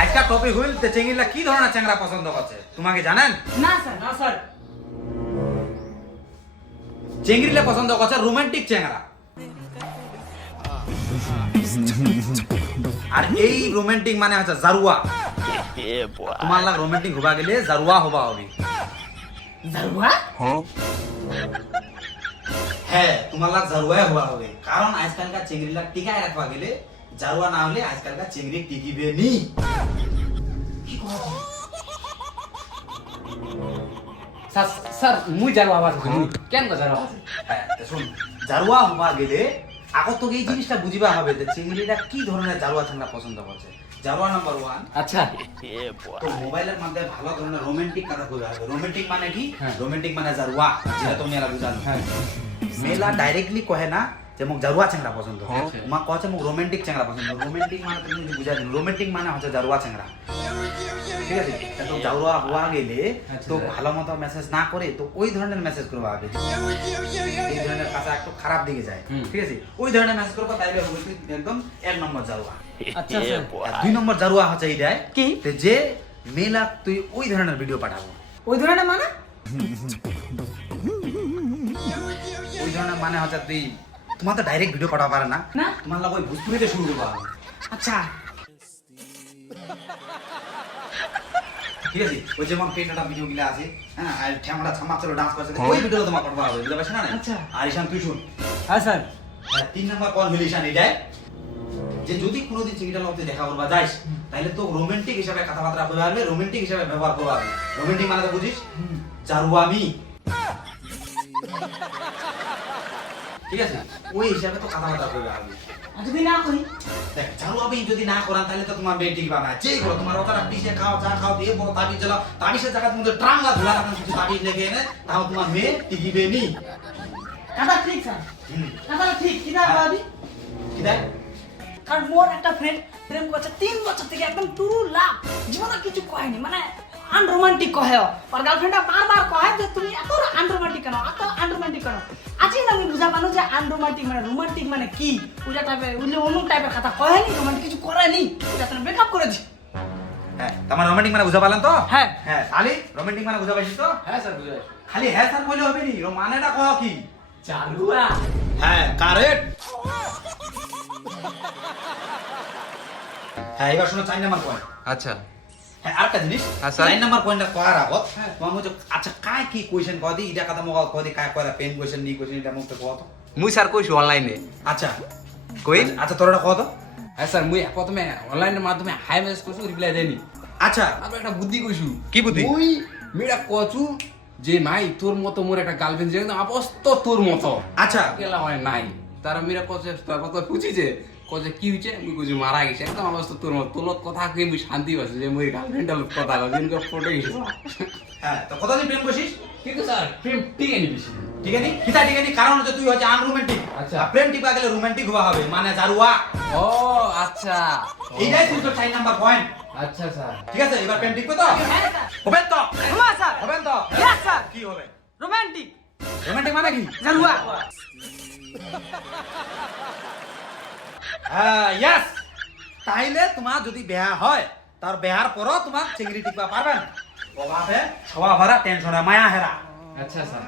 আজকাল টপিক হইল তে চেঙ্গিলা কি ধরনের চ্যাংরা পছন্দ করছে? তোমাকে জানেন? না স্যার। না স্যার। চেঙ্গিলে পছন্দ করছে রোমান্টিক চ্যাংরা। আর এই রোমান্টিক মানে হচ্ছে জারুয়া। তোমার লাগ রোমান্টিক হবা গেলে জারুয়া হবা হবে। জারুয়া? হ্যাঁ। তোমার লাগ জারুয়াই হবা হবে। কারণ আজকালকার লাগ টিকায় রাখবা গেলে জারুয়া না হলে আজকালকার চেংড়ি টিকিবে নি। স্যার স্যার মুই যার বাবা কেন যার হ্যাঁ শুন জারুয়া হবা গেলে আগত এই জিনিসটা বুঝিবা হবে যে চিংড়িটা কি ধরনের জারুয়া ঠান্ডা পছন্দ করছে। জারুয়া নাম্বার ওয়ান আচ্ছা। তো মোবাইলের মধ্যে ভালো ধরনের রোমান্টিক কথা কইবা হবে। রোমান্টিক মানে কি? হ্যাঁ। রোমান্টিক মানে জারুয়া যেটা তুমি এরা বুঝানো। হ্যাঁ। মেলা ডাইরেক্টলি কহে না যে মোক জারুয়া চেংড়া পছন্দ। আচ্ছা। মা কছে মোক রোমান্টিক চেংড়া পছন্দ। রোমান্টিক মানে তুমি বুঝাই দিন রোমান্টিক মানে হচ্ছে জারুয়া চেংড়া ঠিক আছে? তো জারুয়া হওয়া গেলে আচ্ছা, তো ভালো মতো মেসেজ না করে তো ওই ধরনের মেসেজ করবা হবে এই ধরনের কাছে একটু খারাপ দিকে যায়। ঠিক আছে? ওই ধরনের মেসেজ করবা তাইলে হবে একদম এক নম্বর জারুয়া আচ্ছা স্যার দুই নম্বর জারুয়া হচ্ছে এইটাই। কি? যে মেলা তুই ওই ধরনের ভিডিও পাঠাবো। ওই ধরনের মানে? ওই ধরনের মানে হচ্ছে তুই তোমার তো ডাইরেক্ট ভিডিও পাঠাতে পারে না। না। তোমার লাগে ওই ভোজপুরিতে শুরু করবা। আচ্ছা। ঠিক আছে? ওই যেমন পেটাটা ভিডিও গুলো আছে হ্যাঁ? আর ঠ্যামড়া ছামা চলো ডান্স করছে। ওই ভিডিও তোমার হবে বুঝতে পারছ না আচ্ছা। আর ঈশান তুই শুন। হ্যাঁ স্যার। আর তিন নম্বর ঈশান এটাই। যে যদি কোনোদিন চিকিটা লোকতে দেখা করবা যাইস তাহলে তো রোমান্টিক হিসাবে কথাবার্তা বলতে পারবে রোমান্টিক হিসাবে ব্যবহার করবা হবে রোমান্টিক মানে তো বুঝিস জারুয়ামি। ঠিক আছে? ওই হিসাবে তো কথাবার্তা হবে আর যদি না করি? দেখ জারুয়ামি যদি না করান তাহলে তো তোমার মেয়ে টিকবা না যেই করো তোমার ওটা পিছে খাও চা খাও দিয়ে বড় তাবিজ জ্বালাও তাবিজের জায়গা তুমি ট্রাংলা ধুলা রাখেন কিছু তাবিজ লেগে এনে তাও তোমার মেয়ে টিকিবে নি। কথা ঠিক স্যার। কথা ঠিক। কি না ভাবি কি দেখ? কারণ মোর একটা ফ্রেন্ড প্রেম করছে তিন বছর থেকে একদম টুরু লাভ। জীবনে কিছু কয়নি মানে আনরোমান্টিক কহে আর গার্লফ্রেন্ডটা বারবার কহে যে তুমি এত আনরোমান্টিক কেন? এত আনরোমান্টিক কেন? আজই না আমি বুঝা পানো যে আনরোমান্টিক মানে রোমান্টিক মানে কি? ওইটা টাইপের ওইলে অন্য টাইপের কথা কহেনি রোমান্টিক কিছু করেনি। ওইটা তুমি ব্রেকআপ করেছি হ্যাঁ তোমার রোমান্টিক মানে বুঝা পারলেন তো? হ্যাঁ। হ্যাঁ খালি রোমান্টিক মানে বুঝা পাইছিস তো? হ্যাঁ স্যার বুঝে খালি হ্যাঁ স্যার বলে হবে নি? ও মানেটা কহ কি? চালুয়া হ্যাঁ কারেক্ট হ্যাঁ এবার শোনো চার নাম্বার পয়েন্ট আচ্ছা। আরেকটা জিনিস। হ্যাঁ, স্যার। চার নাম্বার পয়েন্টটা করার আগত হ্যাঁ। তোমার মধ্যে আচ্ছা কায় কি কোয়েশ্চেন কদি এটা কথা মোক কদি কায় করা পেন কোয়েশ্চেন নি কোয়েশ্চেন এটা মোক কত মুই স্যার কইছি অনলাইনে আচ্ছা। কই? আচ্ছা তোরা কত হ্যাঁ স্যার মুই প্রথমে অনলাইনের মাধ্যমে হাই মেসেজ করছু রিপ্লাই দেয়নি। আচ্ছা। তারপর একটা বুদ্ধি কইছু। কি বুদ্ধি? মুই মেয়েটা কচু যে নাই তোর মতো মোর একটা গার্লফ্রেন্ড যে একদম অবস্থ তোর মতো। আচ্ছা। গেলা হয় নাই। তারা মেয়েরা কচে তার কথা পুছিছে কচে কি হইছে? মুই কইছি মারা গেছে। একদম অবস্থা তোর মতো। তোর কথা কই মুই শান্তি পাইছি যে মুই গার্লফ্রেন্ডের লগত কথা কই দিনকে ফটো গেছে হ্যাঁ তো কতদিন প্রেম করছিস? কিন্তু স্যার? প্রেম ঠিক আছে বেশি। ঠিক আছে কিতা ঠিক আছে কারণ হচ্ছে তুই হচ্ছে আনরোমান্টিক আচ্ছা। আর প্রেম টিপা গেলে রোমান্টিক হওয়া হবে মানে জারুয়া ও আচ্ছা। এইটাই তুই তো চার নাম্বার পয়েন্ট আচ্ছা স্যার। ঠিক আছে এবার প্রেম টিপবে তো হ্যাঁ স্যার। হবে তো? হ্যাঁ স্যার। হবে তো. কি হবে? রোমান্টিক রোমান্টিক মানে কি? জারুয়া হ্যাঁ ইয়েস তাইলে তোমার যদি বেহা হয় তার বেহার পরও তোমার চিংড়ি টিপা পারবেন অভাবে সবা ভরা টেনশনে মায়া হেরা আচ্ছা স্যার